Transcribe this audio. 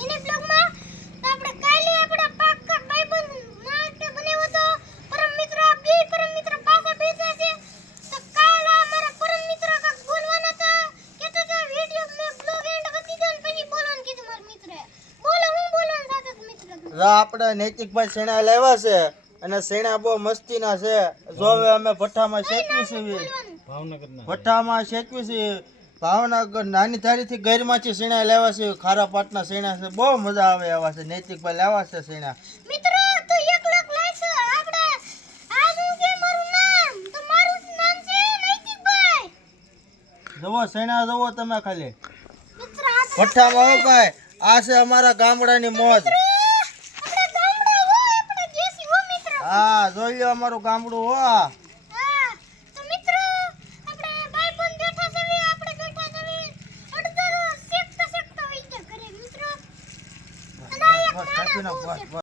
Mini બ્લોગમાં. તો આપણે કાલે આપણા પાક્કા ભાઈબંધ માટે બનાવ્યો તો પરમ મિત્ર. બે પરમ મિત્ર પાસે બેઠા છે. તો કાલે અમારા પરમ મિત્ર કાક બોલવાના હતા. કહેતા હતા વિડિયો મે બ્લોગ એન્ડ વધી ગયો ને પછી બોલવાનું કીધું મારા મિત્રે. બોલો હું બોલવાનું સાથે મિત્ર. આપણે નૈતિકભાઈ સેણા લાવ્યા છે અને સેણા બહુ મસ્તીના છે. જો હવે અમે ભઠ્ઠામાં શેકવી છે, ભઠ્ઠામાં શેકવી છે. ભાવનગર નાની ધારીથી ગેરમાંથી સેણા લાવ્યા છે. ખારા પાટના સેણા છે, બહુ મજા આવે એવા છે. નૈતિકભાઈ લાવ્યા છે સેણા. મિત્ર તો 1 લાખ લાગશે. આપણે આ શું છે મારું નામ? તો મારું નામ છે નૈતિકભાઈ. જુઓ સેણા જુઓ તમે ખાલી મિત્ર આ ભઠ્ઠામાં. હો ભાઈ, આ છે અમારા ગામડાની મોજ. આપણે ગામડા હો, આપણે દેશી હો મિત્ર. હા, જોઈ લો અમારું ગામડું હો. હા તો મિત્ર આપણે ભાઈબંધ બેઠા છે, આપણે બેઠા છે. અડધા શેકતા શેકતા વઈ ગયા ઘરે મિત્ર. અને આ એક બસ, નાના કાપી નાખ, બહુ છે. બસ, બસ.